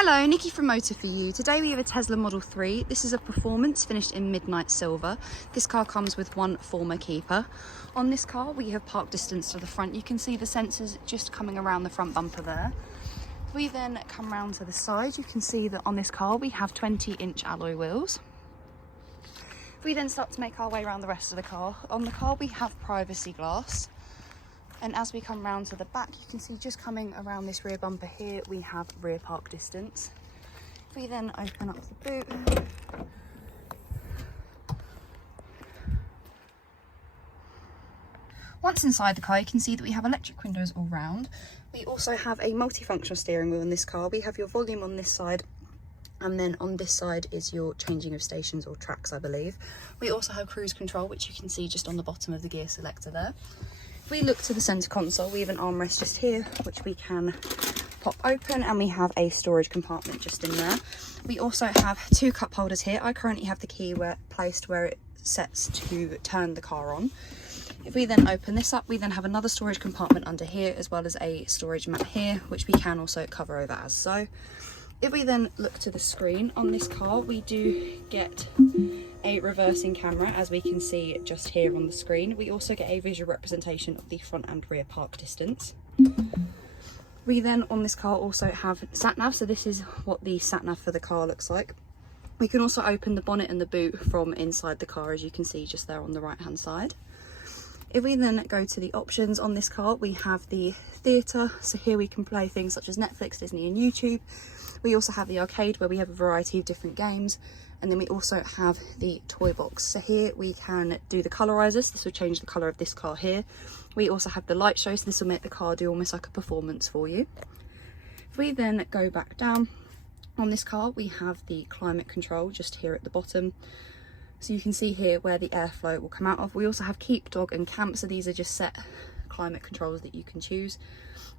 Hello, Nikki from Motor For You. Today we have a Tesla Model 3. This is a performance finished in midnight silver. This car comes with one former keeper. On this car we have park distance to the front. You can see the sensors just coming around the front bumper there. If we then come round to the side, you can see that on this car we have 20-inch alloy wheels. If we then start to make our way around the rest of the car, on the car we have privacy glass. And as we come round to the back, you can see just coming around this rear bumper here, we have rear park distance. If we then open up the boot, once inside the car, you can see that we have electric windows all round. We also have a multifunctional steering wheel in this car. We have your volume on this side, and then on this side is your changing of stations or tracks, I believe. We also have cruise control, which you can see just on the bottom of the gear selector there. If we look to the centre console, we have an armrest just here, which we can pop open, and we have a storage compartment just in there. We also have two cup holders here. I currently have the key placed where it sets to turn the car on. If we then open this up, we then have another storage compartment under here, as well as a storage mat here, which we can also cover over as so. If we then look to the screen on this car, we do get a reversing camera, as we can see just here on the screen. We also get a visual representation of the front and rear park distance. We then on this car also have sat nav, so this is what the sat nav for the car looks like. We can also open the bonnet and the boot from inside the car, as you can see just there on the right hand side. If we then go to the options on this car, we have the theatre, so here we can play things such as Netflix, Disney and YouTube. We also have the arcade, where we have a variety of different games, and then we also have the toy box. So here we can do the colorizers. This will change the color of this car here. We also have the light show, so this will make the car do almost like a performance for you. If we then go back down on this car, we have the climate control just here at the bottom. So you can see here where the airflow will come out of. We also have keep, dog and camp, so these are just set climate controls that you can choose.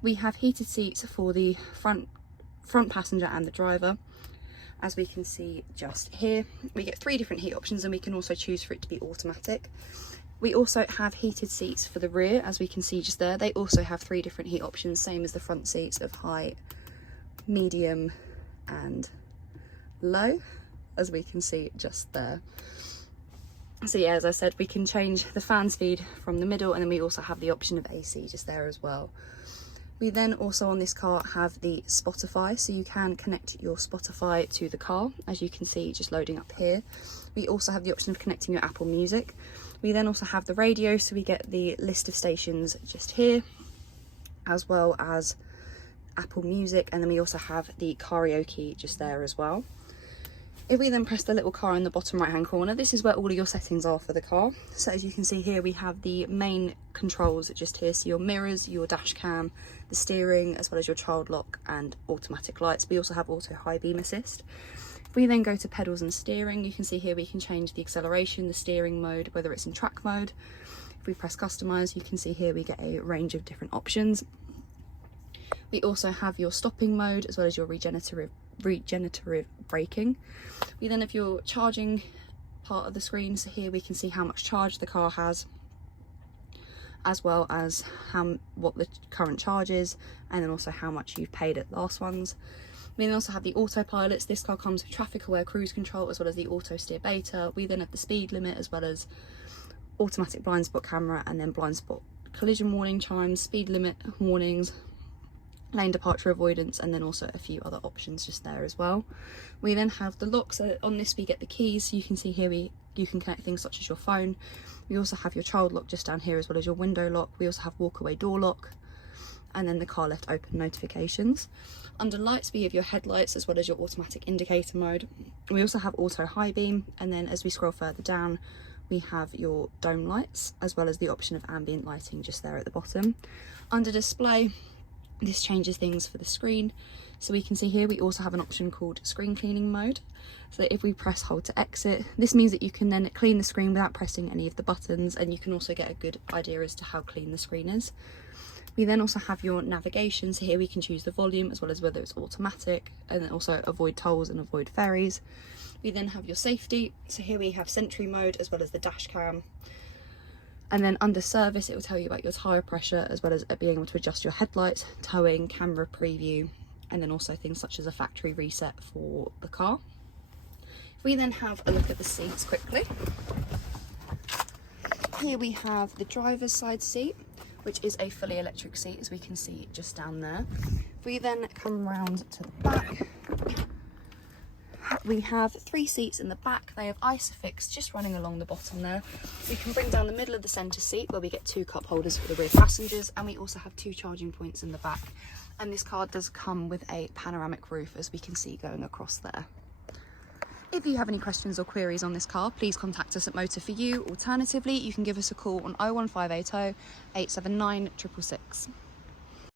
We have heated seats for the front passenger and the driver, as we can see just here. We get 3 different heat options, and we can also choose for it to be automatic. We also have heated seats for the rear, as we can see just there. They also have 3 different heat options, same as the front seats, of high, medium and low, as we can see just there. So yeah, as I said, we can change the fan speed from the middle, and then we also have the option of AC just there as well. We then also on this car have the Spotify, so you can connect your Spotify to the car, as you can see just loading up here. We also have the option of connecting your Apple Music. We then also have the radio, so we get the list of stations just here, as well as Apple Music, and then we also have the karaoke just there as well. If we then press the little car in the bottom right hand corner, this is where all of your settings are for the car. So as you can see here, we have the main controls just here, so your mirrors, your dash cam, the steering, as well as your child lock and automatic lights. We also have auto high beam assist. If we then go to pedals and steering, you can see here we can change the acceleration, the steering mode, whether it's in track mode. If we press customize, you can see here we get a range of different options. We also have your stopping mode, as well as your regenerative braking. We then have your charging part of the screen, so here we can see how much charge the car has, as well as what the current charge is, and then also how much you've paid at last ones. We then also have the autopilots. This car comes with traffic aware cruise control, as well as the auto steer beta. We then have the speed limit, as well as automatic blind spot camera, and then blind spot collision warning chimes, speed limit warnings, lane departure avoidance, and then also a few other options just there as well. We then have the locks. So on this we get the keys, so you can see here you can connect things such as your phone. We also have your child lock just down here, as well as your window lock. We also have walk away door lock, and then the car left open notifications. Under lights we have your headlights, as well as your automatic indicator mode. We also have auto high beam, and then as we scroll further down we have your dome lights, as well as the option of ambient lighting just there at the bottom. Under display, this changes things for the screen, so we can see here we also have an option called screen cleaning mode. So that if we press hold to exit, this means that you can then clean the screen without pressing any of the buttons, and you can also get a good idea as to how clean the screen is. We then also have your navigation, so here we can choose the volume, as well as whether it's automatic, and then also avoid tolls and avoid ferries. We then have your safety, so here we have Sentry mode, as well as the dash cam. And then under service, it will tell you about your tyre pressure, as well as being able to adjust your headlights, towing, camera preview, and then also things such as a factory reset for the car. If we then have a look at the seats quickly, here we have the driver's side seat, which is a fully electric seat, as we can see just down there. If we then come round to the back, we have 3 seats in the back. They have Isofix just running along the bottom there. We can bring down the middle of the centre seat where we get 2 cup holders for the rear passengers, and we also have 2 charging points in the back. And this car does come with a panoramic roof, as we can see going across there. If you have any questions or queries on this car, please contact us at Motor For You. Alternatively, you can give us a call on 01580 879 666.